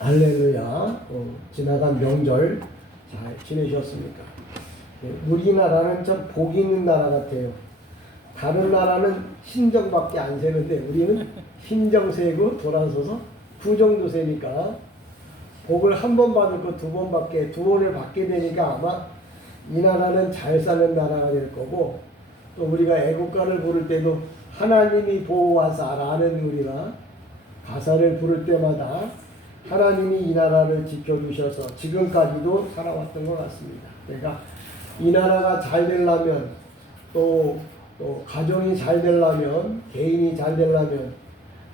할렐루야. 지나간 명절 잘 지내셨습니까? 우리나라는 참 복 있는 나라 같아요. 다른 나라는 신정밖에 안 세는데 우리는 신정 세고 돌아서서 부정도 세니까 복을 한 번 받을 거 두 번밖에 두 번을 받게 되니까 아마 이 나라는 잘 사는 나라가 될 거고, 또 우리가 애국가를 부를 때도 하나님이 보호하사라는 우리가 가사를 부를 때마다 하나님이 이 나라를 지켜주셔서 지금까지도 살아왔던 것 같습니다. 그러니까 이 나라가 잘 되려면 또 가정이 잘 되려면 개인이 잘 되려면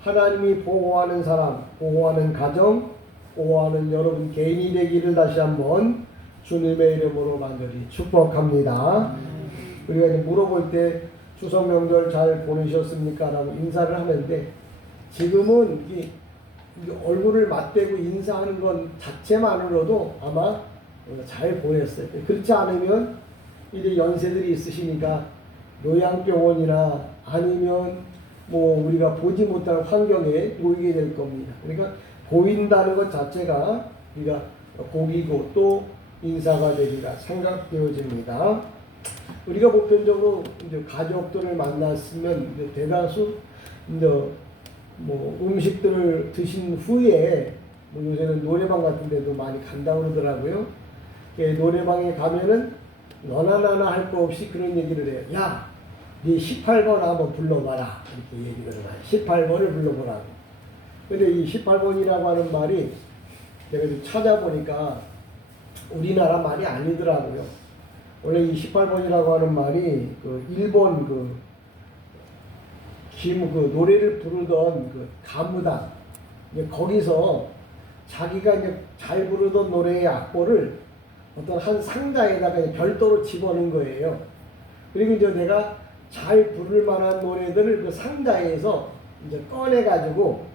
하나님이 보호하는 사람, 보호하는 가정, 보호하는 여러분 개인이 되기를 다시 한번 주님의 이름으로 간절히 축복합니다. 우리가 이제 물어볼 때 추석 명절 잘 보내셨습니까? 라고 인사를 하는데, 지금은 이 얼굴을 맞대고 인사하는 건 자체만으로도 아마 잘 보냈어요. 그렇지 않으면 이제 연세들이 있으시니까 요양병원이나 아니면 뭐 우리가 보지 못할 환경에 놓이게 될 겁니다. 그러니까 보인다는 것 자체가 우리가 복이고 또 인사가 되리라 생각되어집니다. 우리가 보편적으로 이제 가족들을 만났으면 이제 대다수 이제 뭐 음식들을 드신 후에 뭐 요새는 노래방 같은 데도 많이 간다고 그러더라고요. 노래방에 가면은 너나 나나 할 거 없이 그런 얘기를 해요. 야, 네 18번 한번 불러봐라. 이렇게 얘기를 해요. 18번을 불러보라고. 근데 이 18번이라고 하는 말이 제가 좀 찾아보니까 우리나라 말이 아니더라고요. 원래 이 18번이라고 하는 말이 그 일본 그 노래를 부르던 그 가무단, 거기서 자기가 이제 잘 부르던 노래의 악보를 어떤 한 상자에다가 별도로 집어넣은 거예요. 그리고 이제 내가 잘 부를 만한 노래들을 그 상자에서 이제 꺼내가지고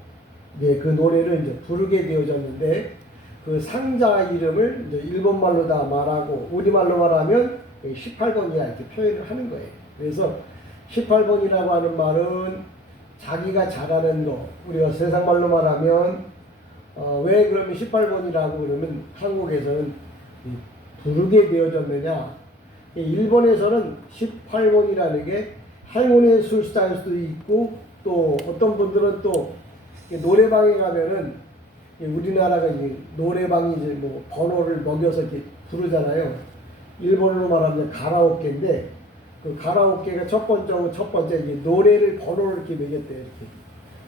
그 노래를 이제 부르게 되어졌는데, 그 상자 이름을 이제 일본말로 다 말하고 우리말로 말하면 18번이야 이렇게 표현을 하는 거예요. 그래서 18번이라고 하는 말은 자기가 잘하는 거, 우리가 세상말로 말하면 왜 그러면 18번이라고 그러면 한국에서는 부르게 되어졌느냐, 일본에서는 18번이라는 게 행운의 숫자일 수도 있고, 또 어떤 분들은 또 노래방에 가면은 우리나라가 이제 노래방이 이제 뭐 번호를 먹여서 이렇게 부르잖아요. 일본어로 말하면 가라오케인데, 그 가라오케가 첫 번째 이제 노래를 번호를 이렇게 매겼대요, 이렇게.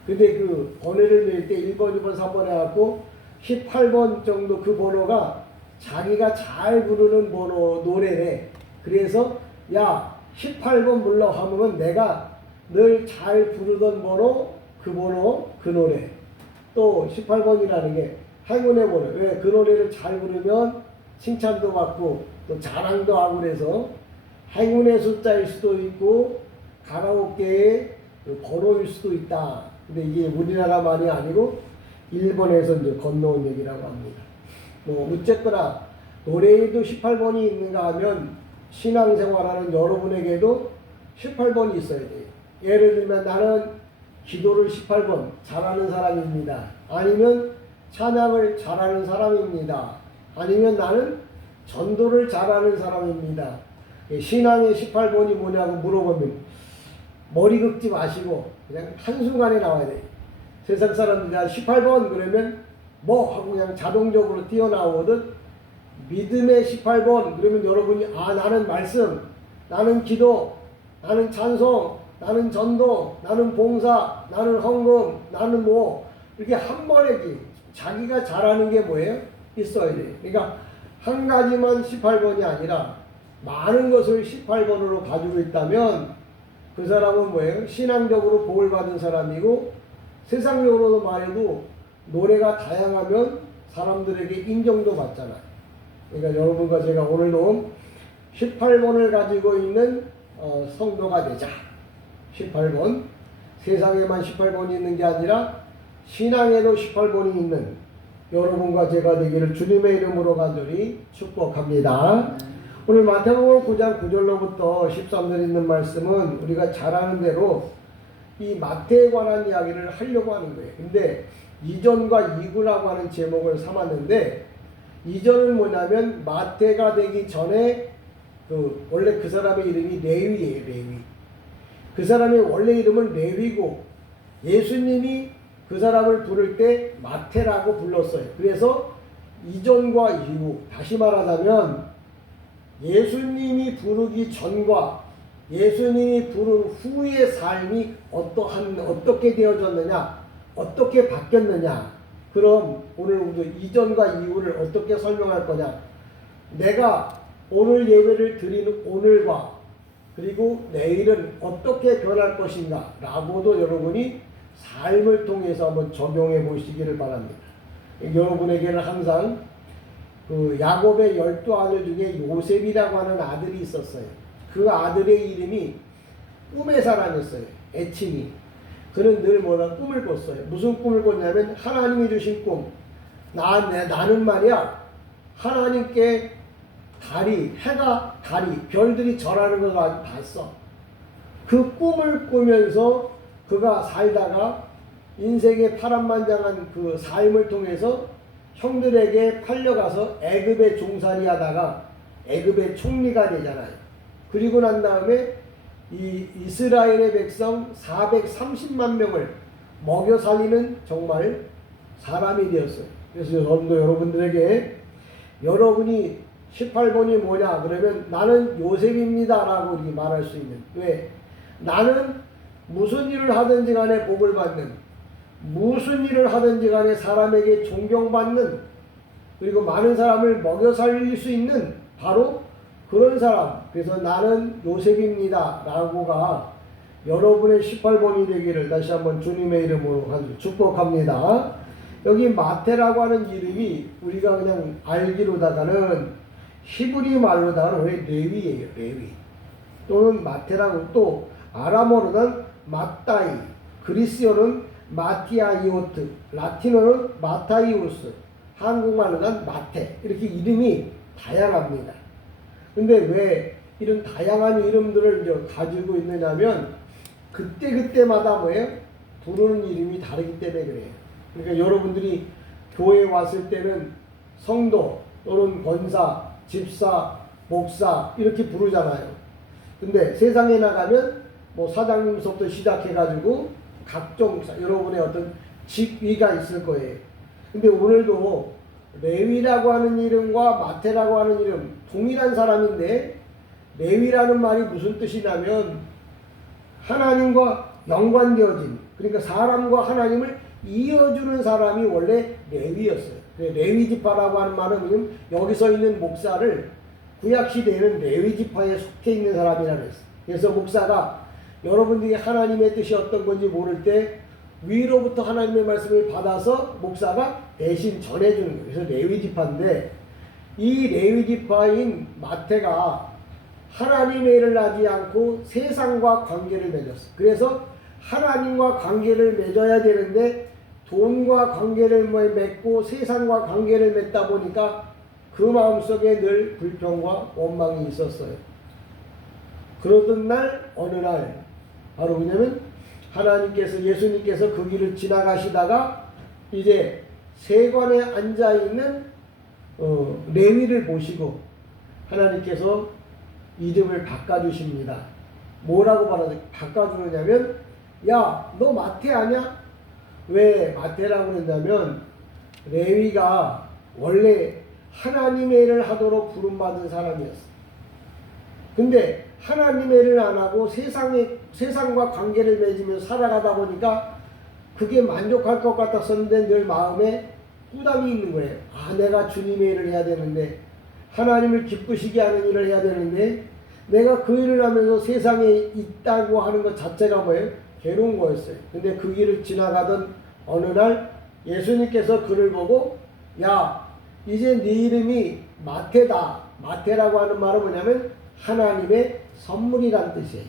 근데 그 번호를 매길 때 1번, 2번, 3번 해갖고 18번 정도 그 번호가 자기가 잘 부르는 번호 노래래. 그래서 야 18번 불러 하면은 내가 늘 잘 부르던 번호 그 노래. 또 18번이라는 게 행운의 번호. 왜? 그 노래를 잘 부르면 칭찬도 받고 또 자랑도 하고 그래서 행운의 숫자일 수도 있고 가라오케의 번호일 수도 있다. 근데 이게 우리나라 말이 아니고 일본에서 이제 건너온 얘기라고 합니다. 뭐 어쨌거나 노래에도 18번이 있는가 하면 신앙생활하는 여러분에게도 18번이 있어야 돼요. 예를 들면 나는 기도를 18번 잘하는 사람입니다. 아니면 찬양을 잘하는 사람입니다. 아니면 나는 전도를 잘하는 사람입니다. 신앙의 18번이 뭐냐고 물어보면 머리 긁지 마시고 그냥 한순간에 나와야 돼요. 세상 사람들이 18번 그러면 뭐 하고 그냥 자동적으로 뛰어나오거든. 믿음의 18번 그러면 여러분이 나는 말씀, 나는 기도, 나는 찬송, 나는 전도, 나는 봉사, 나는 헌금, 나는 뭐 이렇게 한 번에 자기가 잘하는 게 뭐예요? 있어야 돼요. 그러니까 한 가지만 18번이 아니라 많은 것을 18번으로 가지고 있다면 그 사람은 뭐예요? 신앙적으로 복을 받은 사람이고, 세상적으로도 말해도 노래가 다양하면 사람들에게 인정도 받잖아요. 그러니까 여러분과 제가 오늘도 18번을 가지고 있는 성도가 되자. 18번. 세상에만 18번이 있는 게 아니라 신앙에도 18번이 있는 여러분과 제가 되기를 주님의 이름으로 간절히 축복합니다. 오늘 마태복음 9장 9절로부터 13절 있는 말씀은 우리가 잘 아는 대로 이 마태에 관한 이야기를 하려고 하는 거예요. 근데 이전과 이후라고 하는 제목을 삼았는데, 이전은 뭐냐면 마태가 되기 전에 원래 그 사람의 이름이 레위예요. 레위. 그 사람의 원래 이름은 레위고 예수님이 그 사람을 부를 때 마태라고 불렀어요. 그래서 이전과 이후, 다시 말하자면 예수님이 부르기 전과 예수님이 부른 후의 삶이 어떻게 되어졌느냐, 어떻게 바뀌었느냐. 그럼 오늘 우리도 이전과 이후를 어떻게 설명할 거냐. 내가 오늘 예배를 드리는 오늘과 그리고 내일은 어떻게 변할 것인가 라고도 여러분이 삶을 통해서 한번 적용해 보시기를 바랍니다. 여러분에게는 항상 야곱의 12아들 중에 요셉이라고 하는 아들이 있었어요. 그 아들의 이름이 꿈의 사람이었어요. 애칭이. 그는 늘 꿈을 꿨어요. 무슨 꿈을 꿨냐면 하나님이 주신 꿈. 나는 말이야 하나님께 해가 별들이 절하는 것을 봤어. 그 꿈을 꾸면서 그가 살다가 인생의 파란만장한 그 삶을 통해서 형들에게 팔려가서 애굽에 종살이 하다가 애굽의 총리가 되잖아요. 그리고 난 다음에 이 이스라엘의 백성 430만 명을 먹여 살리는 정말 사람이 되었어요. 그래서 여러분들에게 여러분이 18번이 뭐냐 그러면 나는 요셉입니다 라고 이렇게 말할 수 있는. 왜? 나는 무슨 일을 하든지 간에 복을 받는, 무슨 일을 하든지 간에 사람에게 존경받는, 그리고 많은 사람을 먹여 살릴 수 있는 바로 그런 사람. 그래서 나는 요셉입니다 라고가 여러분의 18번이 되기를 다시 한번 주님의 이름으로 축복합니다. 여기 마태라고 하는 이름이 우리가 그냥 알기로다가는 히브리 말로다가는 왜 레위예요. 레위. 또는 마태라고, 또 아람어로는 마따이, 그리스어는 마티아이오트, 라틴어는 마타이오스, 한국말로는 마태. 이렇게 이름이 다양합니다. 근데 왜 이런 다양한 이름들을 이제 가지고 있느냐면 그때마다 뭐예요? 부르는 이름이 다르기 때문에 그래요. 그러니까 여러분들이 교회에 왔을 때는 성도 또는 권사, 집사, 목사 이렇게 부르잖아요. 근데 세상에 나가면 뭐 사장님부터 시작해가지고 각종 여러분의 어떤 직위가 있을 거예요. 근데 오늘도 레위라고 하는 이름과 마태라고 하는 이름 동일한 사람인데, 레위라는 말이 무슨 뜻이냐면 하나님과 연관되어진, 그러니까 사람과 하나님을 이어주는 사람이 원래 레위였어요. 레위지파라고 하는 말은 여기서 있는 목사를 구약시대에는 레위지파에 속해 있는 사람이라 그랬어요. 그래서 목사가 여러분들이 하나님의 뜻이 어떤 건지 모를 때 위로부터 하나님의 말씀을 받아서 목사가 대신 전해주는 거예요. 그래서 레위지파인데, 이 레위지파인 마태가 하나님의 일을 하지 않고 세상과 관계를 맺었어요. 그래서 하나님과 관계를 맺어야 되는데 돈과 관계를 맺고 세상과 관계를 맺다 보니까 그 마음속에 늘 불평과 원망이 있었어요. 그러던 날 어느 날 바로 왜냐면 예수님께서 그 길을 지나가시다가 이제 세관에 앉아있는 레위를 보시고 하나님께서 이름을 바꿔주십니다. 뭐라고 바꿔주느냐면 야, 너 마태 아냐? 왜 마태라고 그랬냐면 레위가 원래 하나님의 일을 하도록 부름받은 사람이었어. 근데 하나님의 일을 안 하고 세상과 관계를 맺으면서 살아가다 보니까 그게 만족할 것 같았었는데 늘 마음에 부담이 있는 거예요. 내가 주님의 일을 해야 되는데, 하나님을 기쁘시게 하는 일을 해야 되는데 내가 그 일을 하면서 세상에 있다고 하는 것 자체가 뭐예요? 괴로운 거였어요. 근데 그 길을 지나가던 어느 날 예수님께서 그를 보고 야, 이제 네 이름이 마태다. 마태라고 하는 말은 뭐냐면 하나님의 선물이란 뜻이에요.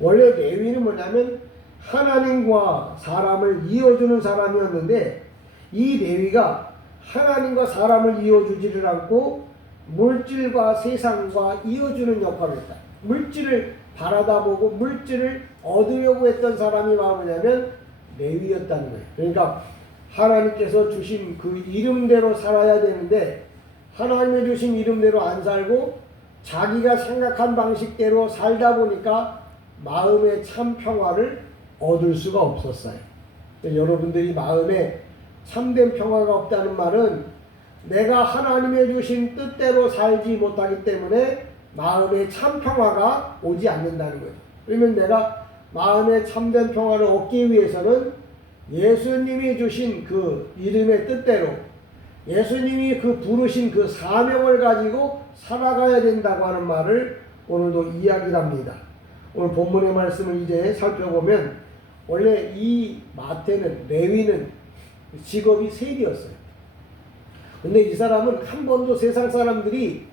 원래 레위는 뭐냐면 하나님과 사람을 이어주는 사람이었는데, 이 레위가 하나님과 사람을 이어주지를 않고 물질과 세상과 이어주는 역할을 했다. 물질을 바라다 보고 물질을 얻으려고 했던 사람이 뭐냐면 레위였다는 거예요. 그러니까 하나님께서 주신 그 이름대로 살아야 되는데 하나님이 주신 이름대로 안 살고 자기가 생각한 방식대로 살다 보니까 마음의 참 평화를 얻을 수가 없었어요. 여러분들이 마음에 참된 평화가 없다는 말은 내가 하나님의 주신 뜻대로 살지 못하기 때문에 마음에 참 평화가 오지 않는다는 거예요. 그러면 내가 마음에 참된 평화를 얻기 위해서는 예수님이 주신 그 이름의 뜻대로 예수님이 그 부르신 그 사명을 가지고 살아가야 된다고 하는 말을 오늘도 이야기를 합니다. 오늘 본문의 말씀을 이제 살펴보면 원래 이 마태는 레위는 직업이 세리였어요. 근데 이 사람은 한 번도 세상 사람들이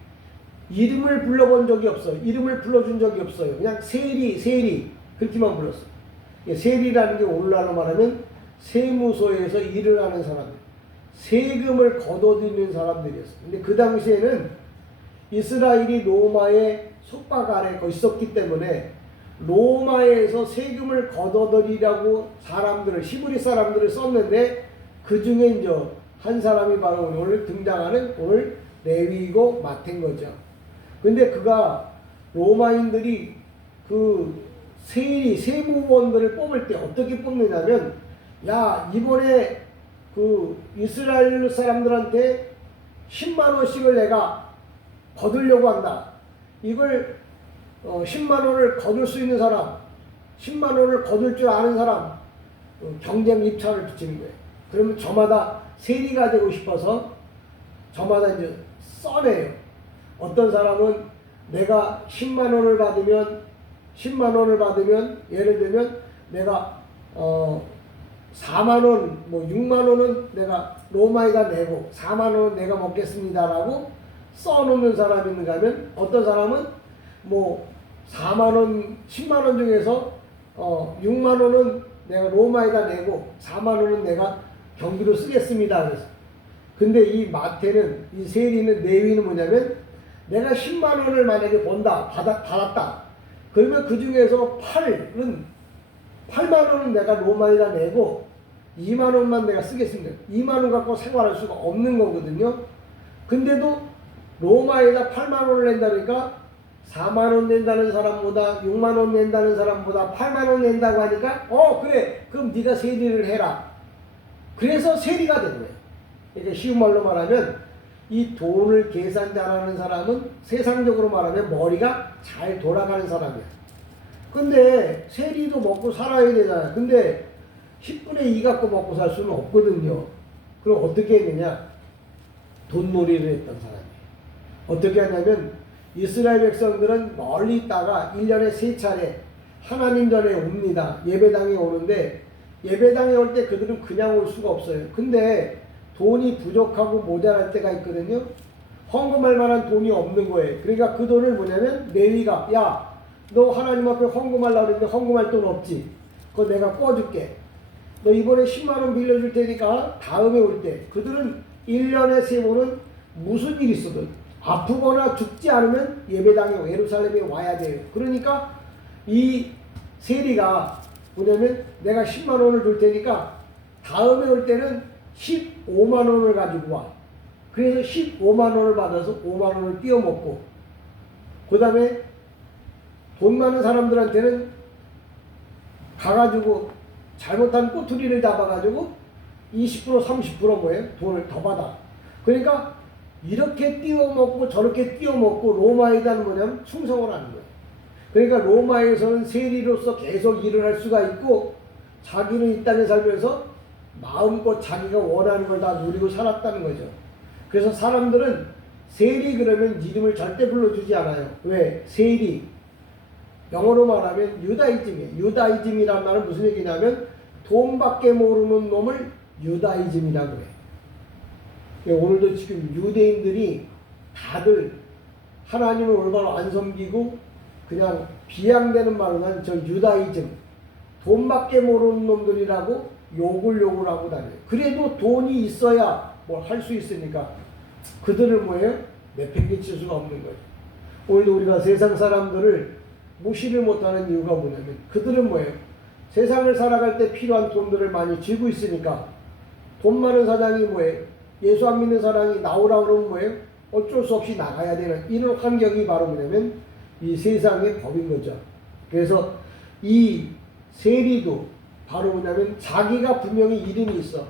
이름을 불러본 적이 없어요. 이름을 불러준 적이 없어요. 그냥 세리 그렇게만 불렀어요. 세리라는 게 오늘날로 말하면 세무소에서 일을 하는 사람들, 세금을 걷어들이는 사람들이었어요. 근데 그 당시에는 이스라엘이 로마의 속박 아래 있었기 때문에 로마에서 세금을 걷어들이라고 사람들을 히브리 사람들을 썼는데 그 중에 이제 한 사람이 바로 오늘 등장하는 오늘 레위이고 마태인 거죠. 근데 그가 로마인들이 그 세무원들을 뽑을 때 어떻게 뽑느냐면 야 이번에 그 이스라엘 사람들한테 10만 원씩을 내가 거두려고 한다. 이걸 10만 원을 거둘 수 있는 사람, 10만 원을 거둘 줄 아는 사람 경쟁 입찰을 붙이는 거예요. 그러면 저마다 세리가 되고 싶어서 저마다 이제 써내요. 어떤 사람은 내가 10만 원을 받으면 예를 들면 내가 4만 원, 뭐 6만 원은 내가 로마에다 내고 4만 원은 내가 먹겠습니다라고 써놓는 사람이 있는가 하면 어떤 사람은 뭐 4만 원, 10만 원 중에서 6만 원은 내가 로마에다 내고 4만 원은 내가 경비로 쓰겠습니다. 그래서 근데 이 마태는 이 세리는 레위는 뭐냐면 내가 10만 원을 만약에 받았다. 그러면 그 중에서 8만 원은 내가 로마에다 내고 2만 원만 내가 쓰겠습니다. 2만 원 갖고 생활할 수가 없는 거거든요. 근데도 로마에다 8만 원을 낸다니까 4만 원 낸다는 사람보다 6만 원 낸다는 사람보다 8만 원 낸다고 하니까 그래 그럼 네가 세리를 해라. 그래서 세리가 된 거예요. 그러니까 쉬운 말로 말하면 이 돈을 계산 잘하는 사람은 세상적으로 말하면 머리가 잘 돌아가는 사람이야. 근데 세리도 먹고 살아야 되잖아요. 근데 10분의 2 갖고 먹고 살 수는 없거든요. 그럼 어떻게 했느냐? 돈놀이를 했던 사람이에요. 어떻게 하냐면 이스라엘 백성들은 멀리 있다가 1년에 3차례 하나님 전에 옵니다. 예배당에 오는데 예배당에 올 때 그들은 그냥 올 수가 없어요. 근데 돈이 부족하고 모자랄 때가 있거든요. 헌금할 만한 돈이 없는 거예요. 그러니까 그 돈을 뭐냐면 레위가 야 너 하나님 앞에 헌금하려고 그랬는데 헌금할 돈 없지. 그거 내가 꿔줄게. 너 이번에 10만 원 빌려줄 테니까 다음에 올 때 그들은 1년에 3번은 무슨 일이 있어도 아프거나 죽지 않으면 예배당에 예루살렘에 와야 돼요. 그러니까 이 세리가 뭐냐면 내가 10만 원을 줄 테니까 다음에 올 때는 15만 원을 가지고 와. 그래서 15만 원을 받아서 5만 원을 띄어먹고 그 다음에 돈 많은 사람들한테는 가가지고 잘못한 꼬투리를 잡아가지고 20% 30% 뭐예요? 돈을 더 받아. 그러니까 이렇게 띄워먹고 저렇게 띄워먹고 로마에다는 뭐냐면 충성을 하는 거예요. 그러니까 로마에서는 세리로서 계속 일을 할 수가 있고 자기는 이 땅에 살면서 마음껏 자기가 원하는 걸 다 누리고 살았다는 거죠. 그래서 사람들은 세리 그러면 이름을 절대 불러주지 않아요. 왜? 세리. 영어로 말하면 유다이즘이에요. 유다이즘이란 말은 무슨 얘기냐면 돈밖에 모르는 놈을 유다이즘이라고 해요. 오늘도 지금 유대인들이 다들 하나님을 올바로 안 섬기고 그냥 비양되는 말로는 저 유다이즘, 돈밖에 모르는 놈들이라고 욕을 하고 다녀요. 그래도 돈이 있어야 뭘 할 수 있으니까 그들을 뭐예요? 내팽개칠 수가 없는 거예요. 오늘도 우리가 세상 사람들을 무시를 못하는 이유가 뭐냐면 그들은 뭐예요? 세상을 살아갈 때 필요한 돈들을 많이 쥐고 있으니까 돈 많은 사장이 뭐예요? 예수 안 믿는 사람이 나오라 그러면 뭐예요? 어쩔 수 없이 나가야 되는 이런 환경이 바로 뭐냐면 이 세상의 법인 거죠. 그래서 이 세리도 바로 뭐냐면 자기가 분명히 이름이 있어.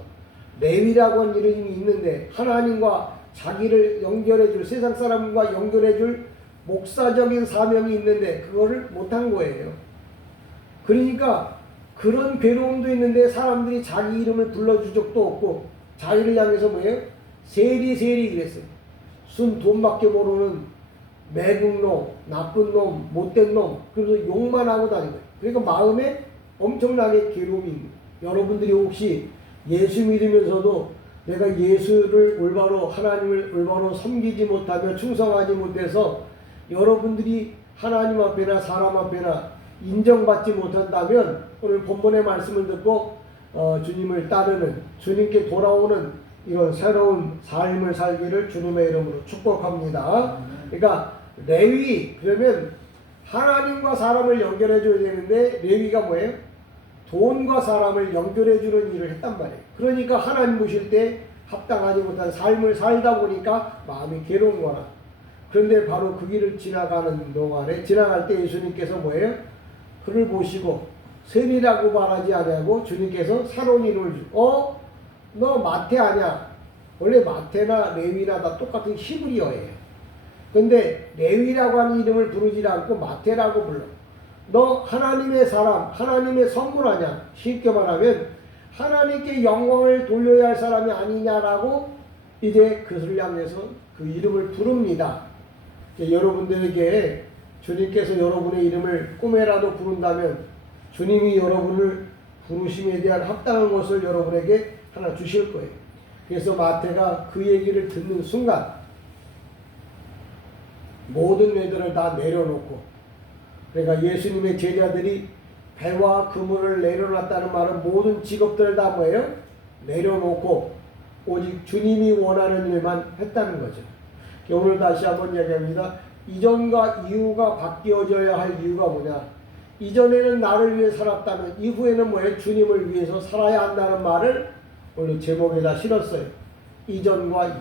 레위라고 하는 이름이 있는데 하나님과 자기를 연결해줄, 세상 사람과 연결해줄 목사적인 사명이 있는데 그거를 못한 거예요. 그러니까 그런 괴로움도 있는데 사람들이 자기 이름을 불러줄 적도 없고 자기를 향해서 뭐예요? 세리 그랬어요. 순 돈밖에 모르는 매국놈, 나쁜 놈, 못된 놈, 그래서 욕만 하고 다니는 거예요. 그러니까 마음에 엄청나게 괴로움이 있는 거예요. 여러분들이 혹시 예수 믿으면서도 내가 예수를 올바로, 하나님을 올바로 섬기지 못하며 충성하지 못해서 여러분들이 하나님 앞에나 사람 앞에나 인정받지 못한다면 오늘 본문의 말씀을 듣고 주님을 따르는, 주님께 돌아오는 이런 새로운 삶을 살기를 주님의 이름으로 축복합니다. 그러니까 레위, 그러면 하나님과 사람을 연결해 줘야 되는데 레위가 뭐예요? 돈과 사람을 연결해 주는 일을 했단 말이에요. 그러니까 하나님 보실 때 합당하지 못한 삶을 살다 보니까 마음이 괴로운 거라. 그런데 바로 그 길을 지나가는 동안에, 지나갈 때 예수님께서 뭐예요? 그를 보시고 세리라고 말하지 아니하고 주님께서 새로운 이름을 주고, 너 마태 아냐? 원래 마태나 레위나 다 똑같은 히브리어예요. 근데 레위라고 하는 이름을 부르지 않고 마태라고 불러. 너 하나님의 사람, 하나님의 선물 아냐? 쉽게 말하면 하나님께 영광을 돌려야 할 사람이 아니냐라고 이제 그를 향해서 그 이름을 부릅니다. 여러분들에게 주님께서 여러분의 이름을 꿈에라도 부른다면 주님이 여러분을 부르심에 대한 합당한 것을 여러분에게 하나 주실 거예요. 그래서 마태가 그 얘기를 듣는 순간 모든 외들을 다 내려놓고, 그러니까 예수님의 제자들이 배와 그물을 내려놨다는 말은 모든 직업들을 다 뭐예요? 내려놓고 오직 주님이 원하는 일만 했다는 거죠. 오늘 다시 한번 이야기합니다. 이전과 이후가 바뀌어져야 할 이유가 뭐냐? 이전에는 나를 위해 살았다면 이후에는 뭐예요? 주님을 위해서 살아야 한다는 말을 오늘 제목에다 실었어요. 이전과 이후.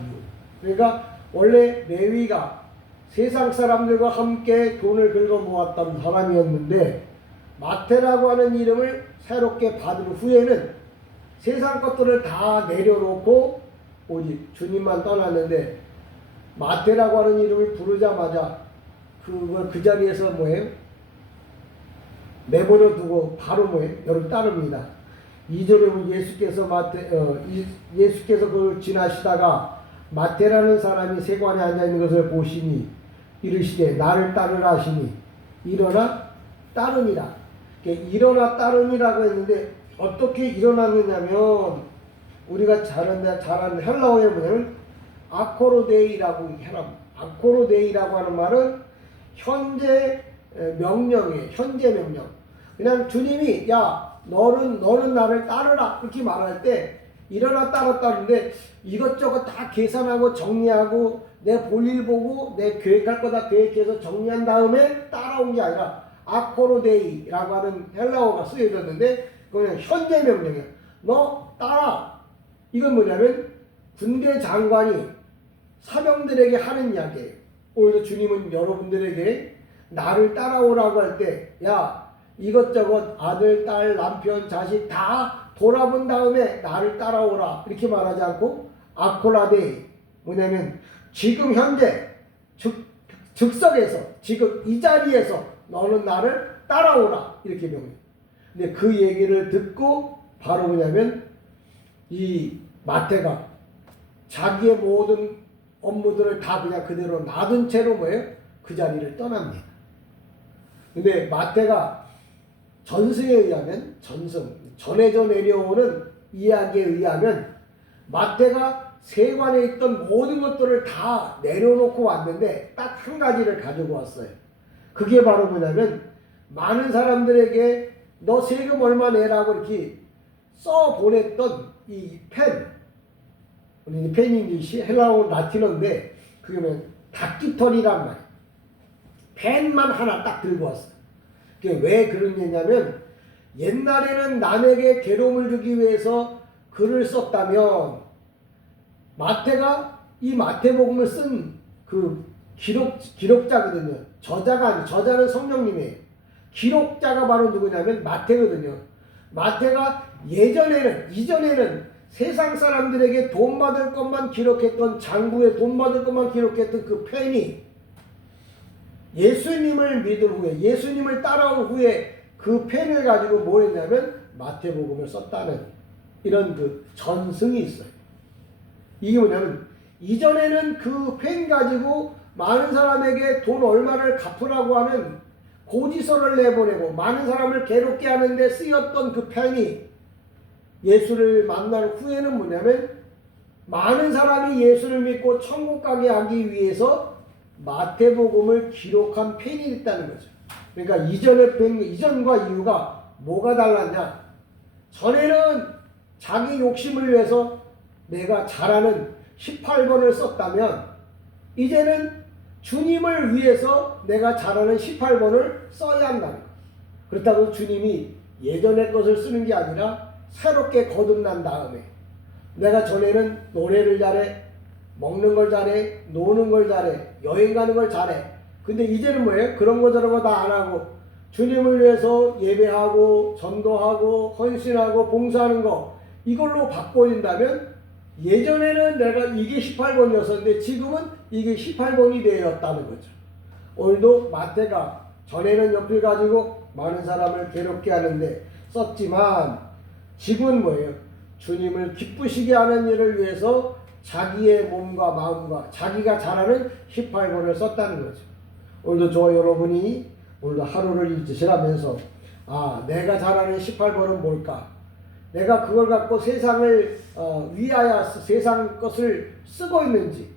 그러니까 원래 레위가 세상 사람들과 함께 돈을 긁어 모았던 사람이었는데 마태라고 하는 이름을 새롭게 받은 후에는 세상 것들을 다 내려놓고 오직 주님만 떠났는데, 마태라고 하는 이름을 부르자마자 그 자리에서 뭐예요? 내버려 두고 바로 뭐예요? 여러분 따릅니다. 2절에 예수께서 그걸 지나시다가 마태라는 사람이 세관에 앉아있는 것을 보시니 이르시되 나를 따르라 하시니 일어나 따르니라. 일어나 따르니라고 했는데 어떻게 일어났느냐면 우리가 잘 아는 헬라어에 뭐냐면 아코로데이라고 아코로데이라고 하는 말은 현재 명령이에요. 현재 명령. 그냥 주님이 야 너는 나를 따르라 그렇게 말할 때 일어나 따랐다는데 이것저것 다 계산하고 정리하고 내 볼일 보고 내 계획할 거 다 계획해서 정리한 다음에 따라온 게 아니라 아코로데이라고 하는 헬라어가 쓰여졌는데 그냥 현재 명령이에요. 너 따라. 이건 뭐냐면 군대 장관이 사병들에게 하는 이야기예요. 오히려 주님은 여러분들에게 나를 따라오라고 할 때 야 이것저것 아들, 딸, 남편, 자식 다 돌아본 다음에 나를 따라오라 이렇게 말하지 않고 아콜라데이, 뭐냐면 지금 현재 즉석에서 지금 이 자리에서 너는 나를 따라오라 이렇게 명해요. 근데 그 얘기를 듣고 바로 뭐냐면 이 마태가 자기의 모든 업무들을 다 그냥 그대로 놔둔 채로 뭐예요? 그 자리를 떠납니다. 근데 마태가 전승에 의하면, 전해져 내려오는 이야기에 의하면 마태가 세관에 있던 모든 것들을 다 내려놓고 왔는데 딱 한 가지를 가지고 왔어요. 그게 바로 뭐냐면 많은 사람들에게 너 세금 얼마 내라고 이렇게 써 보냈던 이 펜, 우리 펜인지 헬라어 라틴어인데 그게 뭐냐면 닭깃털이란 말이에요. 펜만 하나 딱 들고 왔어요. 그게 왜 그런 얘기냐면 옛날에는 남에게 괴로움을 주기 위해서 글을 썼다면 마태가 이 마태복음을 쓴 그 기록자거든요. 저자가 아니, 저자는 성령님이에요. 기록자가 바로 누구냐면 마태거든요. 마태가 이전에는 세상 사람들에게 돈 받을 것만 기록했던, 장부에 돈 받을 것만 기록했던 그 펜이 예수님을 믿은 후에, 예수님을 따라온 후에 그 펜을 가지고 뭐 했냐면 마태복음을 썼다는 이런 그 전승이 있어요. 이게 뭐냐면 이전에는 그 펜 가지고 많은 사람에게 돈 얼마를 갚으라고 하는 고지서를 내보내고 많은 사람을 괴롭게 하는데 쓰였던 그 펜이 예수를 만난 후에는 뭐냐면 많은 사람이 예수를 믿고 천국 가게 하기 위해서 마태복음을 기록한 펜이 있다는 거죠. 그러니까 이전과 이유가 뭐가 달랐냐? 전에는 자기 욕심을 위해서 내가 잘하는 18번을 썼다면 이제는 주님을 위해서 내가 잘하는 18번을 써야 한다는 거예요. 그렇다고 주님이 예전의 것을 쓰는 게 아니라 새롭게 거듭난 다음에 내가 전에는 노래를 잘해, 먹는 걸 잘해, 노는 걸 잘해, 여행 가는 걸 잘해. 근데 이제는 뭐예요? 그런 거 저런 거 다 안 하고 주님을 위해서 예배하고 전도하고 헌신하고 봉사하는 거 이걸로 바꿔진다면 예전에는 내가 이게 18번이었었는데 지금은 이게 18번이 되었다는 거죠. 오늘도 마태가 전에는 연필 가지고 많은 사람을 괴롭게 하는데 썼지만 지금은 뭐예요? 주님을 기쁘시게 하는 일을 위해서 자기의 몸과 마음과 자기가 잘하는 18번을 썼다는 거죠. 오늘도 저와 여러분이 오늘도 하루를 일지시라면서 내가 잘하는 18번은 뭘까? 내가 그걸 갖고 세상을 위하여 세상 것을 쓰고 있는지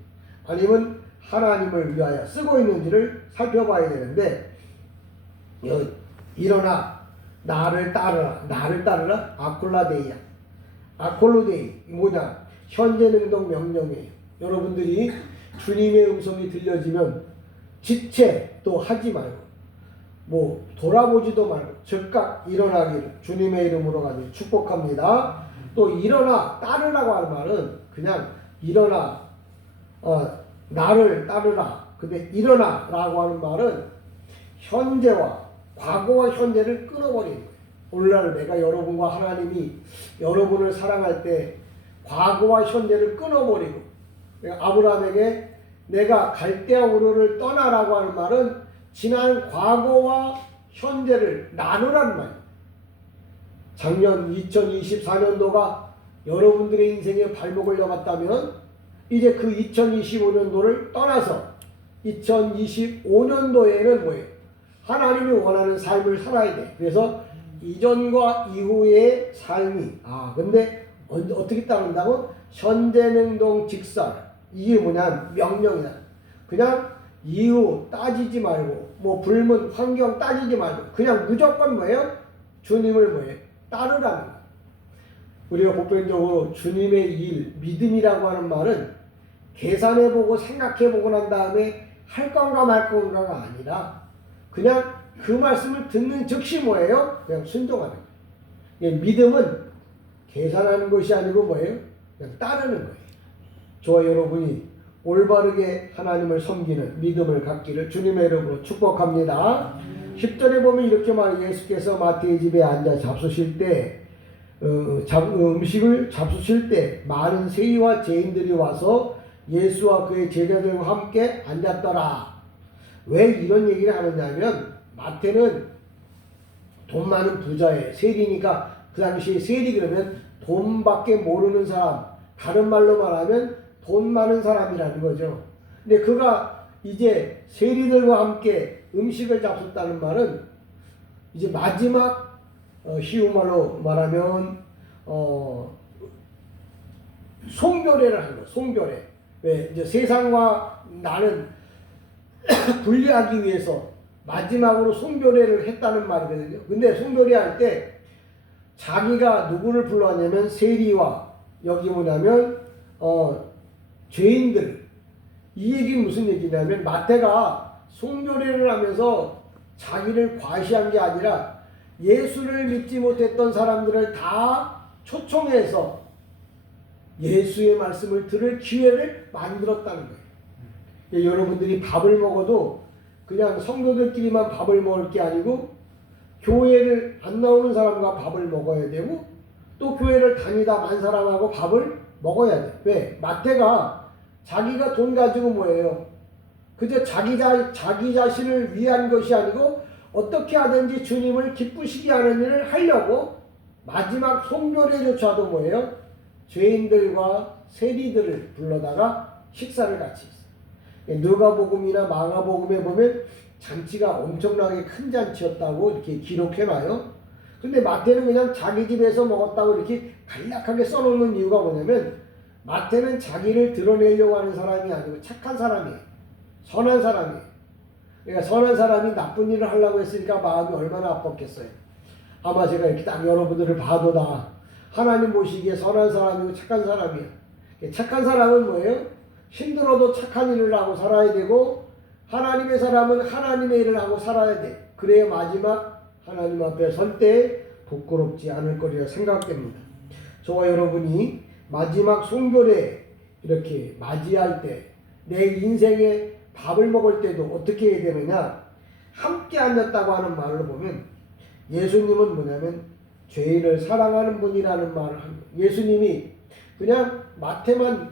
아니면 하나님을 위하여 쓰고 있는지를 살펴봐야 되는데 일어나 나를 따르라 아콜라데이야. 아콜로데이 뭐냐? 현재 능동 명령이에요. 여러분들이 주님의 음성이 들려지면 지체 또 하지 말고 뭐 돌아보지도 말고 즉각 일어나기를 주님의 이름으로 가지고 축복합니다. 또 일어나 따르라고 하는 말은 그냥 일어나 나를 따르라. 근데 일어나라고 하는 말은 현재와 과거와 현재를 끊어버리는 거예요. 오늘날 내가 여러분과 하나님이 여러분을 사랑할 때 과거와 현재를 끊어버리고 아브라함에게 내가 갈대아 우르를 떠나라고 하는 말은 지난 과거와 현재를 나누라는 말이에요. 작년 2024년도가 여러분들의 인생에 발목을 잡았다면 이제 그 2025년도를 떠나서 2025년도에는 뭐예요? 하나님이 원하는 삶을 살아야 돼. 그래서 이전과 이후의 삶이 근데 어떻게 따른다고? 현재능동 직설. 이게 뭐냐? 명령이다. 그냥 이유 따지지 말고 뭐 불문 환경 따지지 말고 그냥 무조건 뭐예요? 주님을 뭐예요? 따르라는 거예요. 우리가 보편적으로 주님의 일, 믿음이라고 하는 말은 계산해보고 생각해보고 난 다음에 할 건가 말 건가가 아니라 그냥 그 말씀을 듣는 즉시 뭐예요? 그냥 순종하는 거예요. 믿음은 계산하는 것이 아니고 뭐예요? 그냥 따르는 거예요. 저와 여러분이 올바르게 하나님을 섬기는 믿음을 갖기를 주님의 이름으로 축복합니다. 10절에 보면 이렇게 말해요. 예수께서 마태의 집에 앉아 잡수실 때 음식을 잡수실 때 많은 세리와 죄인들이 와서 예수와 그의 제자들과 함께 앉았더라. 왜 이런 얘기를 하느냐면 마태는 돈 많은 부자의 세리니까 그 당시에 세리 그러면 돈밖에 모르는 사람, 다른 말로 말하면 돈 많은 사람이라는 거죠. 근데 그가 이제 세리들과 함께 음식을 잡숫다는 말은 이제 마지막 쉬운 말로 말하면 송교례를 한 거예요. 송교례. 왜 이제 세상과 나는 분리하기 위해서 마지막으로 송교례를 했다는 말이거든요. 근데 송교례 할 때 자기가 누구를 불러왔냐면 세리와 여기 뭐냐면 죄인들. 이 얘기는 무슨 얘기냐면 마태가 송교례를 하면서 자기를 과시한 게 아니라 예수를 믿지 못했던 사람들을 다 초청해서 예수의 말씀을 들을 기회를 만들었다는 거예요. 여러분들이 밥을 먹어도 그냥 성도들끼리만 밥을 먹을 게 아니고 교회를 안 나오는 사람과 밥을 먹어야 되고 또 교회를 다니다 만 사람하고 밥을 먹어야 돼. 왜? 마태가 자기가 돈 가지고 뭐예요? 그저 자기 자신을 위한 것이 아니고 어떻게 하든지 주님을 기쁘시게 하는 일을 하려고 마지막 송별회조차도 뭐예요? 죄인들과 세리들을 불러다가 식사를 같이 했어요. 누가복음이나 마가복음에 보면 잔치가 엄청나게 큰 잔치였다고 이렇게 기록해놔요. 근데 마태는 그냥 자기 집에서 먹었다고 이렇게 간략하게 써놓는 이유가 뭐냐면 마태는 자기를 드러내려고 하는 사람이 아니고 착한 사람이에요. 선한 사람이에요. 그러니까 선한 사람이 나쁜 일을 하려고 했으니까 마음이 얼마나 아팠겠어요. 아마 제가 이렇게 딱 여러분들을 봐도 다 하나님 보시기에 선한 사람이고 착한 사람이에요. 착한 사람은 뭐예요? 힘들어도 착한 일을 하고 살아야 되고 하나님의 사람은 하나님의 일을 하고 살아야 돼. 그래야 마지막 하나님 앞에 설 때 부끄럽지 않을 거리라 생각됩니다. 저와 여러분이 마지막 송별회 이렇게 맞이할 때 내 인생에 밥을 먹을 때도 어떻게 해야 되느냐? 함께 앉았다고 하는 말로 보면 예수님은 뭐냐면 죄인을 사랑하는 분이라는 말을 합니다. 예수님이 그냥 마태가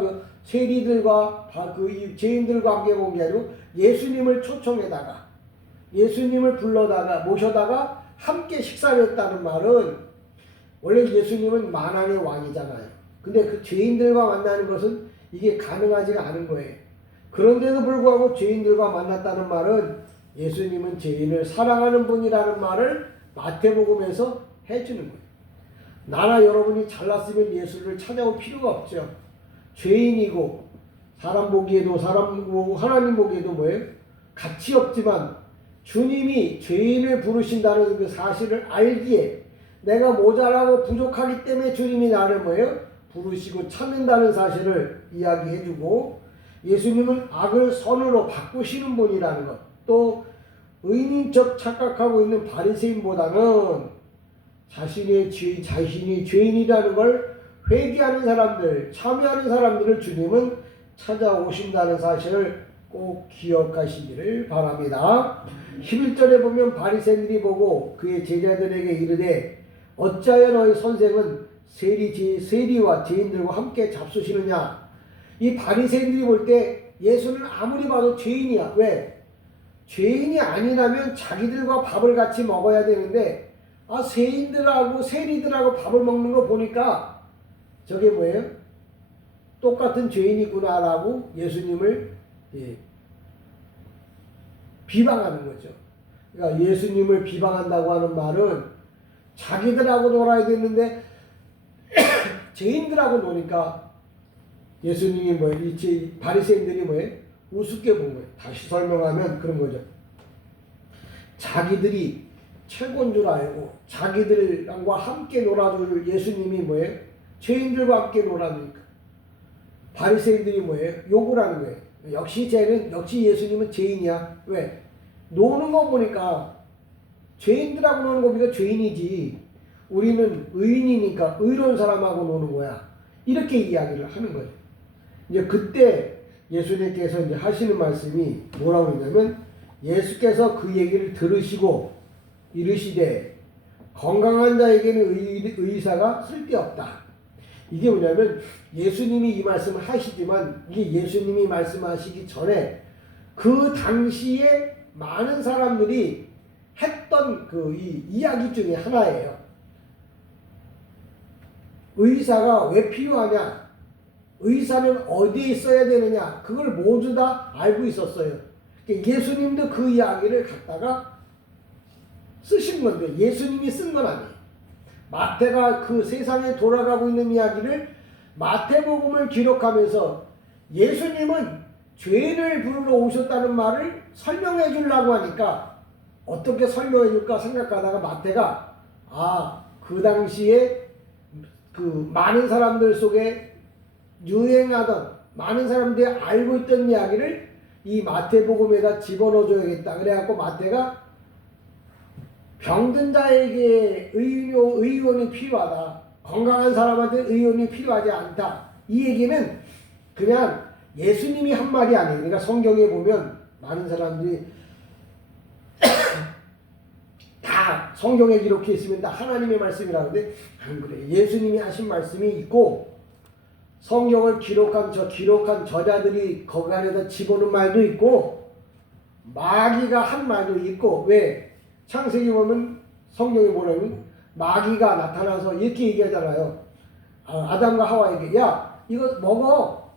그 세리들과 그 죄인들과 함께 본 게 아니고 예수님을 초청해다가 예수님을 불러다가 모셔다가 함께 식사를 했다는 말은 원래 예수님은 만왕의 왕이잖아요. 근데 그 죄인들과 만나는 것은 이게 가능하지가 않은 거예요. 그런데도 불구하고 죄인들과 만났다는 말은 예수님은 죄인을 사랑하는 분이라는 말을 마태복음에서 해주는 거예요. 나나 여러분이 잘났으면 예수를 찾아올 필요가 없죠. 죄인이고 사람 보기에도 하나님 보기에도 뭐예요? 가치 없지만 주님이 죄인을 부르신다는 그 사실을 알기에 내가 모자라고 부족하기 때문에 주님이 나를 뭐예요? 부르시고 찾는다는 사실을 이야기해주고 예수님은 악을 선으로 바꾸시는 분이라는 것, 또 의인인 척 착각하고 있는 바리새인보다는 자신이 죄인이라는 걸 회개하는 사람들, 참여하는 사람들을 주님은 찾아오신다는 사실을 꼭 기억하시기를 바랍니다. 11절에 보면 바리새인들이 보고 그의 제자들에게 이르되 어찌하여 너희 선생은 세리와 죄인들과 함께 잡수시느냐. 이 바리새인들이 볼 때 예수는 아무리 봐도 죄인이야. 왜? 죄인이 아니라면 자기들과 밥을 같이 먹어야 되는데 세리들하고 밥을 먹는 거 보니까 저게 뭐예요? 똑같은 죄인이구나라고 예수님을 비방하는 거죠. 그러니까 예수님을 비방한다고 하는 말은 자기들하고 놀아야 되는데 죄인들하고 노니까 예수님이 이 바리새인들이 우습게 본 거예요. 다시 설명하면 그런 거죠. 자기들이 최고인 줄 알고 자기들과 함께 놀아줄 예수님이 죄인들과 함께 놀아주니까 바리새인들이 욕을 하는 거예요. 역시 예수님은 죄인이야. 왜? 노는 거 보니까 죄인들하고 노는 거 보니까 죄인이지. 우리는 의인이니까 의로운 사람하고 노는 거야. 이렇게 이야기를 하는 거예요. 이제 그때 예수님께서 이제 하시는 말씀이 뭐라고 그러냐면 예수께서 그 얘기를 들으시고 이르시되 건강한 자에게는 의사가 쓸데없다. 이게 뭐냐면 예수님이 이 말씀을 하시지만 이게 예수님이 말씀하시기 전에 그 당시에 많은 사람들이 했던 그 이야기 중에 하나예요. 의사가 왜 필요하냐? 의사는 어디에 있어야 되느냐? 그걸 모두 다 알고 있었어요. 예수님도 그 이야기를 갖다가 쓰신 건데 예수님이 쓴 건 아니에요. 마태가 그 세상에 돌아가고 있는 이야기를 마태복음을 기록하면서 예수님은 죄인을 부르러 오셨다는 말을 설명해 주려고 하니까 어떻게 설명해 줄까 생각하다가 마태가 그 당시에 그 많은 사람들 속에 유행하던 많은 사람들이 알고 있던 이야기를 이 마태복음에다 집어넣어 줘야겠다. 그래갖고 마태가 병든 자에게 의원이 필요하다. 건강한 사람한테 의원이 필요하지 않다. 이 얘기는 그냥 예수님이 한 말이 아니에요. 그러니까 성경에 보면 많은 사람들이 다 성경에 기록해 있으면 다 하나님의 말씀이라는데 안 그래. 예수님이 하신 말씀이 있고 성경을 기록한 저자들이 거기 안에다 집어넣은 말도 있고 마귀가 한 말도 있고 왜? 창세기 보면 성경에 보면 마귀가 나타나서 이렇게 얘기하잖아요. 아담과 하와에게 야 이거 먹어.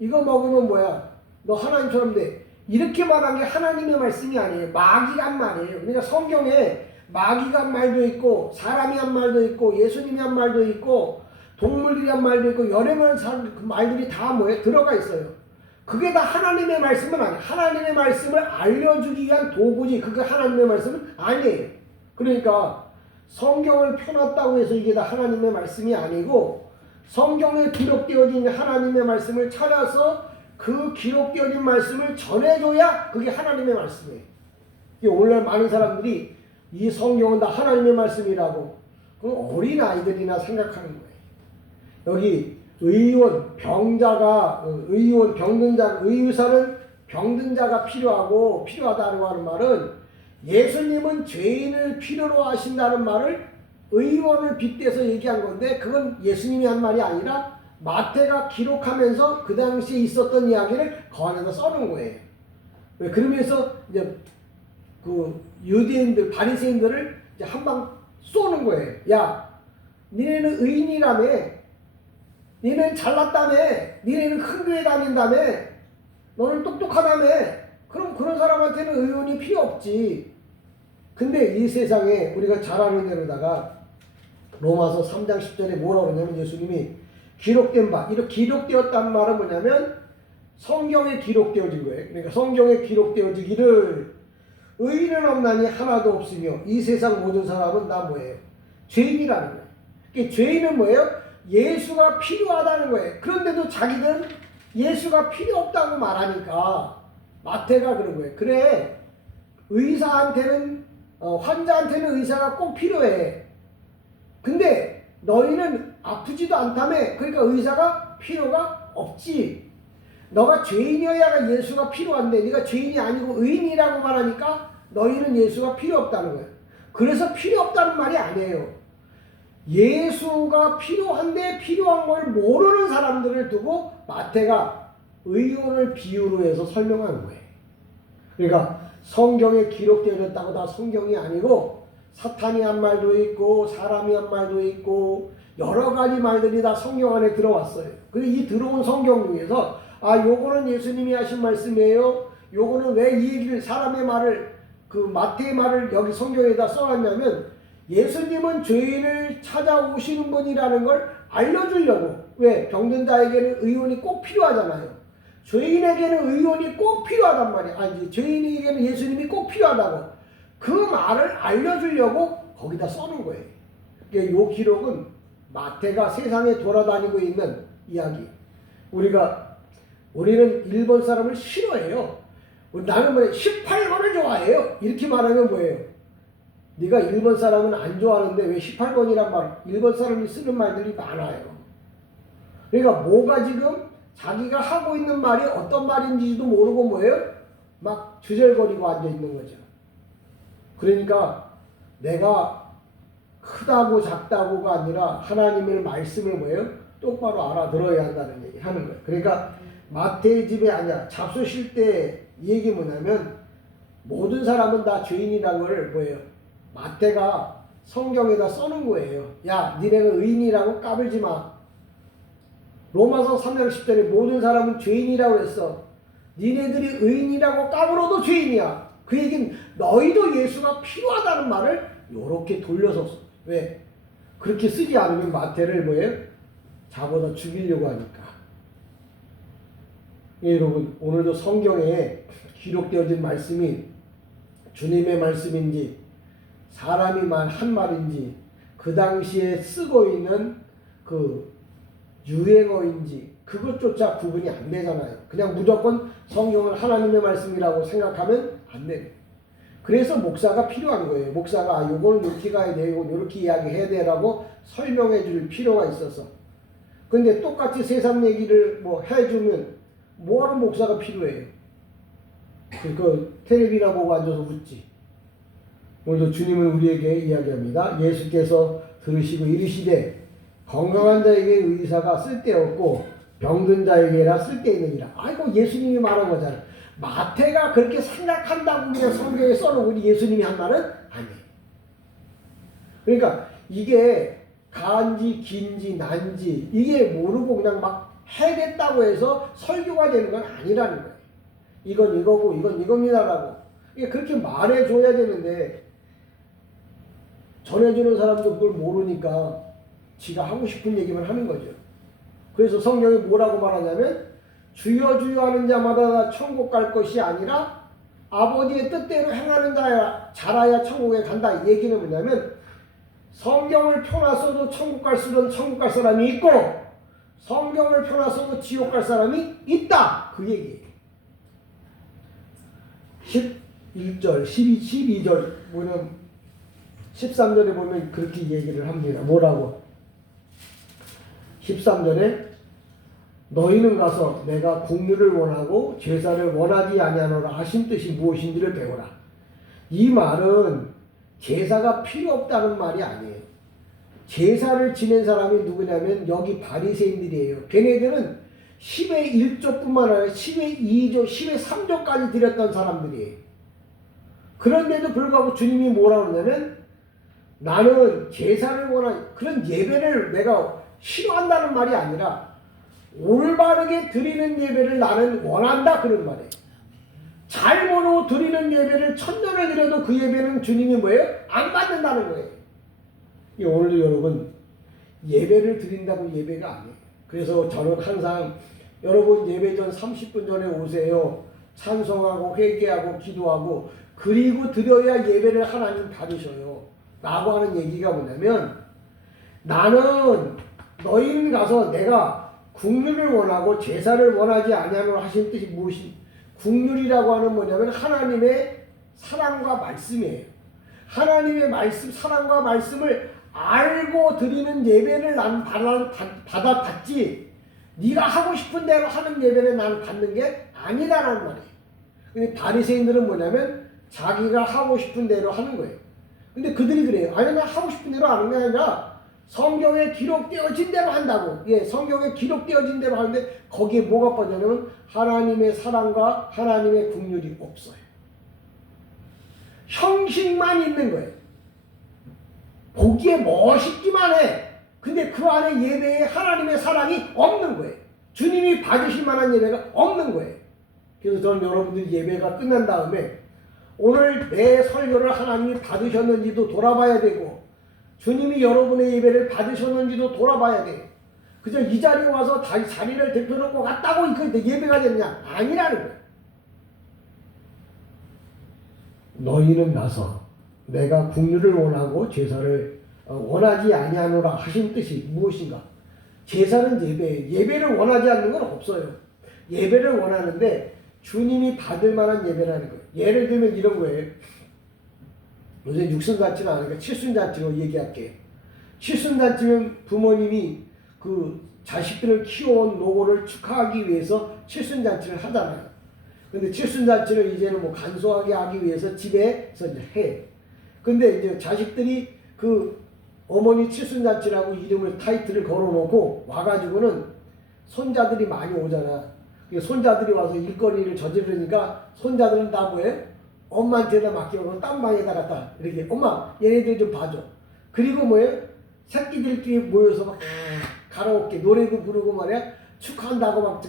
이거 먹으면 뭐야? 너 하나님처럼 돼. 이렇게 말한 게 하나님의 말씀이 아니에요. 마귀가 한 말이에요. 그러니까 성경에 마귀가 한 말도 있고 사람이 한 말도 있고 예수님이 한 말도 있고 동물들이 한 말도 있고 여러 그 말들이 다 뭐에 들어가 있어요. 그게 다 하나님의 말씀은 아니에요. 하나님의 말씀을 알려주기 위한 도구지 그게 하나님의 말씀은 아니에요. 그러니까 성경을 펴놨다고 해서 이게 다 하나님의 말씀이 아니고 성경에 기록되어진 하나님의 말씀을 찾아서 그 기록되어진 말씀을 전해줘야 그게 하나님의 말씀이에요. 오늘날 많은 사람들이 이 성경은 다 하나님의 말씀이라고 그 어린 아이들이나 생각하는 거예요. 여기 의원, 병자가 의원, 병든 의사는 병든 자가 필요하다고 하는 말은 예수님은 죄인을 필요로 하신다는 말을 의원을 빗대서 얘기한 건데 그건 예수님이 한 말이 아니라 마태가 기록하면서 그 당시에 있었던 이야기를 거기에다 써놓은 거예요. 그러면서 이제 그 유대인들, 바리새인들을 이제 한 방 쏘는 거예요. 야, 니네는 의인이라며, 니네는 잘났다며, 니네는 큰 교회 다닌다며, 너는 똑똑하다며. 그럼 그런 사람한테는 의원이 필요 없지. 근데 이 세상에 우리가 잘 아는 대로다가 로마서 3장 10절에 뭐라고 그러냐면 예수님이 기록된 바, 이렇게 기록되었다는 말은 뭐냐면 성경에 기록되어진 거예요. 그러니까 성경에 기록되어지기를 의인은 없나니 하나도 없으며 이 세상 모든 사람은 다 뭐예요? 죄인이라는 거예요. 그러니까 죄인은 뭐예요? 예수가 필요하다는 거예요. 그런데도 자기는 예수가 필요 없다고 말하니까 마태가 그런 거예요. 그래, 의사한테는 환자한테는 의사가 꼭 필요해. 근데 너희는 아프지도 않다며. 그러니까 의사가 필요가 없지. 너가 죄인이어야 예수가 필요한데 네가 죄인이 아니고 의인이라고 말하니까 너희는 예수가 필요 없다는 거예요. 그래서 필요 없다는 말이 아니에요. 예수가 필요한데 필요한 걸 모르는 사람들을 두고 마태가 의원을 비유로 해서 설명하는 거예요. 그러니까 성경에 기록되어졌다고 다 성경이 아니고 사탄이 한 말도 있고 사람이 한 말도 있고 여러 가지 말들이 다 성경 안에 들어왔어요. 그래서 이 들어온 성경 중에서 요거는 예수님이 하신 말씀이에요. 요거는 왜 이 얘기를 사람의 말을 그 마태의 말을 여기 성경에다 써놨냐면 예수님은 죄인을 찾아오시는 분이라는 걸 알려주려고. 왜? 병든 자에게는 의원이 꼭 필요하잖아요. 죄인에게는 의원이 꼭 필요하단 말이야. 아니 죄인에게는 예수님이 꼭 필요하다고. 그 말을 알려주려고 거기다 써놓은 거예요. 그러니까 요 기록은 마태가 세상에 돌아다니고 있는 이야기. 우리는 일본 사람을 싫어해요. 나는 뭐 18번을 좋아해요. 이렇게 말하면 뭐예요? 네가 일본 사람은 안 좋아하는데 왜 18번이란 말, 일본 사람이 쓰는 말들이 많아요. 그러니까 뭐가 지금 자기가 하고 있는 말이 어떤 말인지도 모르고 뭐예요? 막 주절거리고 앉아 있는 거죠. 그러니까 내가 크다고 작다고가 아니라 하나님의 말씀을 뭐예요? 똑바로 알아들어야 한다는 얘기 하는 거예요. 그러니까 마태의 집에 아니야. 잡수실 때 이 얘기 뭐냐면 모든 사람은 다 죄인이라는 걸 뭐예요? 마태가 성경에다 써놓은 거예요. 야, 니네가 의인이라고 까불지 마. 로마서 3장 10절에 모든 사람은 죄인이라고 했어. 니네들이 의인이라고 까불어도 죄인이야. 그 얘기는 너희도 예수가 필요하다는 말을 요렇게 돌려서 써. 왜? 그렇게 쓰지 않으면 마태를 뭐예요? 잡아다 죽이려고 하니까. 예, 여러분 오늘도 성경에 기록되어진 말씀이 주님의 말씀인지 사람이 한 말인지 그 당시에 쓰고 있는 그 유행어인지 그것조차 구분이 안 되잖아요. 그냥 무조건 성경을 하나님의 말씀이라고 생각하면 안 돼요. 그래서 목사가 필요한 거예요. 목사가 요거는 이렇게 가야 돼, 요건 이렇게 이야기해야 돼라고 설명해 줄 필요가 있어서. 근데 똑같이 세상 얘기를 뭐 해주면 뭐하러 목사가 필요해요? 그 텔레비나 보고 앉아서 웃지. 오늘도 주님은 우리에게 이야기합니다. 예수께서 들으시고 이르시되 건강한 자에게 의사가 쓸데없고 병든 자에게라 쓸데있느니라. 이거 예수님이 말한 거잖아. 마태가 그렇게 생각한다고 그냥 성경에 써놓고 예수님이 한 말은 아니에요. 그러니까 이게 간지 긴지 난지 이게 모르고 그냥 막 해겠다고 해서 설교가 되는 건 아니라는 거예요. 이건 이거고 이건 이겁니다라고 이게 그렇게 말해줘야 되는데 전해주는 사람도 그걸 모르니까 지가 하고 싶은 얘기만 하는 거죠. 그래서 성경이 뭐라고 말하냐면 주여 주여 하는 자마다 천국 갈 것이 아니라 아버지의 뜻대로 행하는 자라야 천국에 간다. 이 얘기는 뭐냐면 성경을 펴놨어도 천국 갈 사람이 있고 성경을 펴놨어도 지옥 갈 사람이 있다. 그 얘기예요. 11절, 12절 보면 13절에 보면 그렇게 얘기를 합니다. 뭐라고? 13절에 너희는 가서 내가 국류를 원하고 제사를 원하지 아니하노라 하신 뜻이 무엇인지를 배우라. 이 말은 제사가 필요 없다는 말이 아니에요. 제사를 지낸 사람이 누구냐면 여기 바리새인들이에요. 걔네들은 10의 1조뿐만 아니라 10의 2조, 10의 3조까지 드렸던 사람들이에요. 그런데도 불구하고 주님이 뭐라고 그러냐면 나는 제사를 그런 예배를 내가 싫어한다는 말이 아니라 올바르게 드리는 예배를 나는 원한다 그런 말이에요. 잘못으로 드리는 예배를 1000년을 드려도 그 예배는 주님이 뭐예요? 안 받는다는 거예요. 오늘도 여러분 예배를 드린다고 예배가 아니에요. 그래서 저는 항상 여러분 예배 전 30분 전에 오세요. 찬송하고 회개하고 기도하고 그리고 드려야 예배를 하나님 받으셔요. 라고 하는 얘기가 뭐냐면 나는 너희는 가서 내가 국률을 원하고 제사를 원하지 아니하노라 하신 뜻이 무엇이 국률이라고 하는 뭐냐면 하나님의 사랑과 말씀이에요. 하나님의 말씀, 사랑과 말씀을 알고 드리는 예배를 나는 받지 네가 하고 싶은 대로 하는 예배를 나는 받는 게 아니다라는 말이에요. 근데 바리새인들은 뭐냐면 자기가 하고 싶은 대로 하는 거예요. 근데 그들이 그래요. 아니 나 하고 싶은 대로 하는 게 아니라 성경에 기록되어진 대로 한다고. 예, 성경에 기록되어진 대로 하는데 거기에 뭐가 빠져냐면 하나님의 사랑과 하나님의 국률이 없어요. 형식만 있는 거예요. 보기에 멋있기만 해. 근데 그 안에 예배에 하나님의 사랑이 없는 거예요. 주님이 받으실 만한 예배가 없는 거예요. 그래서 저는 여러분들 예배가 끝난 다음에 오늘 내 설교를 하나님이 받으셨는지도 돌아봐야 되고 주님이 여러분의 예배를 받으셨는지도 돌아봐야 돼요. 그저 이 자리에 와서 자리를 대표놓고 갔다고 이렇게 예배가 되느냐? 아니라는 거예요. 너희는 나서 내가 국류를 원하고 제사를 원하지 아니하노라 하신 뜻이 무엇인가? 제사는 예배예요. 예배를 원하지 않는 건 없어요. 예배를 원하는데 주님이 받을 만한 예배라는 거예요. 예를 들면 이런 거예요. 요새 육순잔치는 안 하니까 칠순잔치로 얘기할게요. 칠순잔치면 부모님이 그 자식들을 키워온 노고를 축하하기 위해서 칠순잔치를 하잖아요. 근데 칠순잔치를 이제는 뭐 간소하게 하기 위해서 집에서 이제 해. 근데 이제 자식들이 그 어머니 칠순잔치라고 이름을 타이틀을 걸어놓고 와가지고는 손자들이 많이 오잖아. 손자들이 와서 일거리를 저지르니까 손자들은 다 뭐해? 엄마한테다 맡기고 딴 방에다 갖다 이렇게 엄마 얘네들 좀 봐줘. 그리고 뭐예요? 새끼들끼리 모여서 막 가라오케 노래도 부르고 말이야 축하한다고 막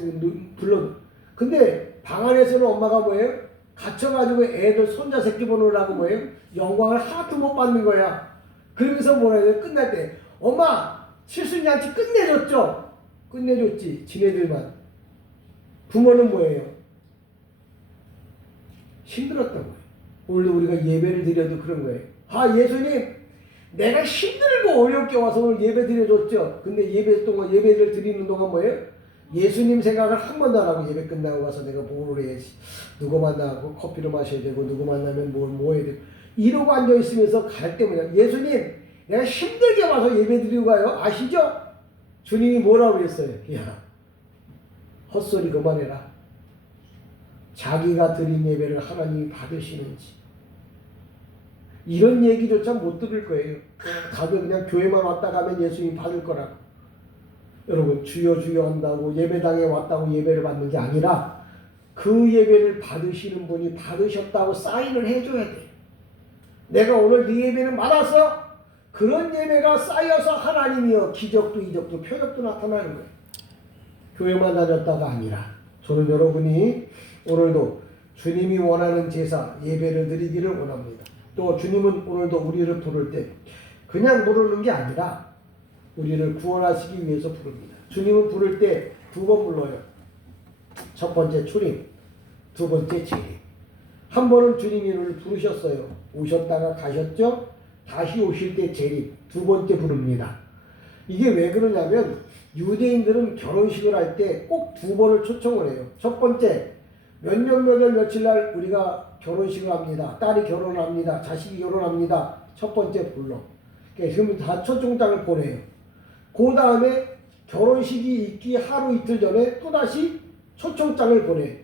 불러. 근데 방 안에서는 엄마가 뭐예요? 갇혀가지고 애들 손자 새끼 보느라고 뭐예요? 영광을 하나도 못 받는 거야. 그러면서 뭐라 해요? 끝날 때 엄마 칠순잔치 끝내줬죠? 끝내줬지 지네들만. 부모는 뭐예요? 힘들었던 거예요. 오늘도 우리가 예배를 드려도 그런 거예요. 아 예수님 내가 힘들고 어렵게 와서 오늘 예배 드려줬죠. 근데 예배 동안 예배를 드리는 동안 뭐예요? 예수님 생각을 한 번도 안 하고 예배 끝나고 가서 내가 뭘 해야지, 누구 만나고 커피를 마셔야 되고 누구 만나면 뭐 해야 되고 이러고 앉아있으면서 갈 때문에 예수님 내가 힘들게 와서 예배 드리고 가요. 아시죠? 주님이 뭐라고 그랬어요? 야, 헛소리 그만해라. 자기가 드린 예배를 하나님이 받으시는지 이런 얘기조차 못 들을 거예요. 다들 그냥 교회만 왔다 가면 예수님이 받을 거라고. 여러분, 주여 주여 한다고 예배당에 왔다고 예배를 받는 게 아니라 그 예배를 받으시는 분이 받으셨다고 사인을 해줘야 돼. 내가 오늘 네 예배는 받았어. 그런 예배가 쌓여서 하나님이여 기적도 이적도 표적도 나타나는 거예요. 교회만 다녔다가 아니라. 저는 여러분이 오늘도 주님이 원하는 제사 예배를 드리기를 원합니다. 또 주님은 오늘도 우리를 부를 때 그냥 부르는 게 아니라 우리를 구원하시기 위해서 부릅니다. 주님은 부를 때 두 번 불러요. 첫 번째 출임, 두 번째 재림. 한 번은 주님이 우리를 부르셨어요. 오셨다가 가셨죠? 다시 오실 때 재림, 두 번째 부릅니다. 이게 왜 그러냐면 유대인들은 결혼식을 할 때 꼭 두 번을 초청을 해요. 첫 번째, 몇 년 몇 월 며칠 날 우리가 결혼식을 합니다. 딸이 결혼합니다. 자식이 결혼합니다. 첫 번째 불러. 그럼 다 초청장을 보내요. 그 다음에 결혼식이 있기 하루 이틀 전에 또다시 초청장을 보내요.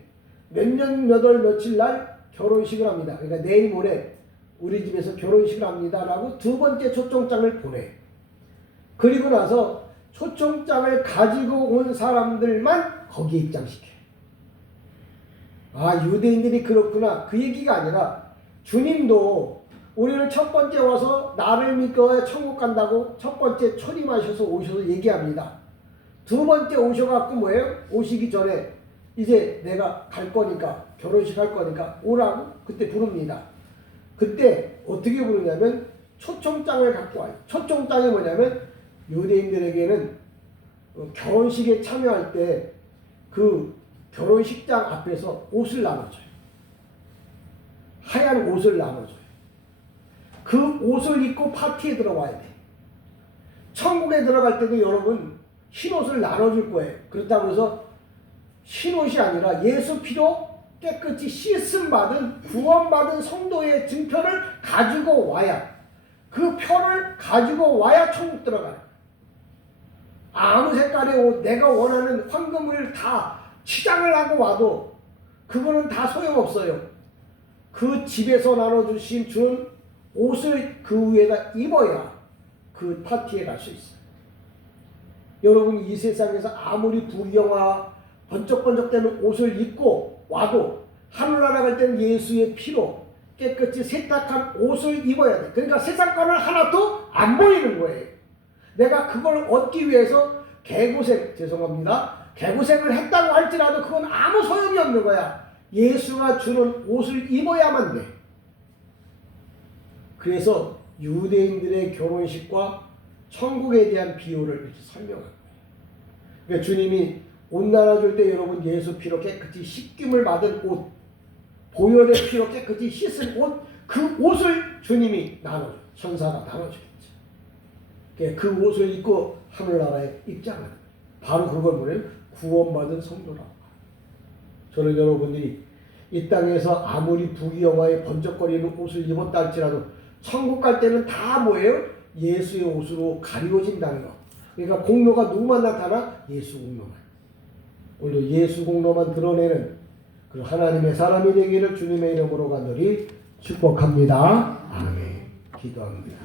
몇 년 몇 월 며칠 날 결혼식을 합니다. 그러니까 내일 모레 우리 집에서 결혼식을 합니다. 라고 두 번째 초청장을 보내요. 그리고 나서 초청장을 가지고 온 사람들만 거기에 입장시켜요. 아, 유대인들이 그렇구나. 그 얘기가 아니라 주님도 우리는 첫 번째 와서 나를 믿고 천국 간다고 첫 번째 초림하셔서 오셔서 얘기합니다. 두 번째 오셔갖고 뭐예요? 오시기 전에 이제 내가 갈 거니까 결혼식 할 거니까 오라고 그때 부릅니다. 그때 어떻게 부르냐면 초청장을 갖고 와요. 초청장이 뭐냐면 유대인들에게는 결혼식에 참여할 때 그 결혼식장 앞에서 옷을 나눠줘요. 하얀 옷을 나눠줘요. 그 옷을 입고 파티에 들어가야 돼. 천국에 들어갈 때도 여러분 흰옷을 나눠줄 거예요. 그렇다고 해서 흰옷이 아니라 예수 피로 깨끗이 씻음받은 구원받은 성도의 증표를 가지고 와야, 그 표를 가지고 와야 천국 들어가요. 아무 색깔의 옷, 내가 원하는 황금을 다 치장을 하고 와도 그거는 다 소용없어요. 그 집에서 나눠주신 주는 옷을 그 위에다 입어야 그 파티에 갈 수 있어요. 여러분, 이 세상에서 아무리 부귀영화 번쩍번쩍대는 옷을 입고 와도 하늘나라 갈 때는 예수의 피로 깨끗이 세탁한 옷을 입어야 돼. 그러니까 세상과는 하나도 안 보이는 거예요. 내가 그걸 얻기 위해서 개고생을 했다고 할지라도 그건 아무 소용이 없는 거야. 예수가 주는 옷을 입어야만 돼. 그래서 유대인들의 결혼식과 천국에 대한 비유를 이렇게 설명한 거예요. 그러니까 주님이 옷 나눠줄 때 여러분 예수 피로 깨끗이 씻김을 받은 옷, 보혈의 피로 깨끗이 씻은 옷, 그 옷을 주님이 나눠줘요. 천사가 나눠주겠죠. 그 옷을 입고 하늘나라에 입장하는, 바로 그걸 뭐예요? 구원받은 성도라고. 저는 여러분들이 이 땅에서 아무리 부귀영화에 번쩍거리는 옷을 입었다 할지라도 천국 갈 때는 다 뭐예요? 예수의 옷으로 가리워진다는 거. 그러니까 공로가 누구만 나타나? 예수 공로만. 오늘도 예수 공로만 드러내는 그 하나님의 사람이 되기를 주님의 이름으로 간절히 축복합니다. 아멘. 기도합니다.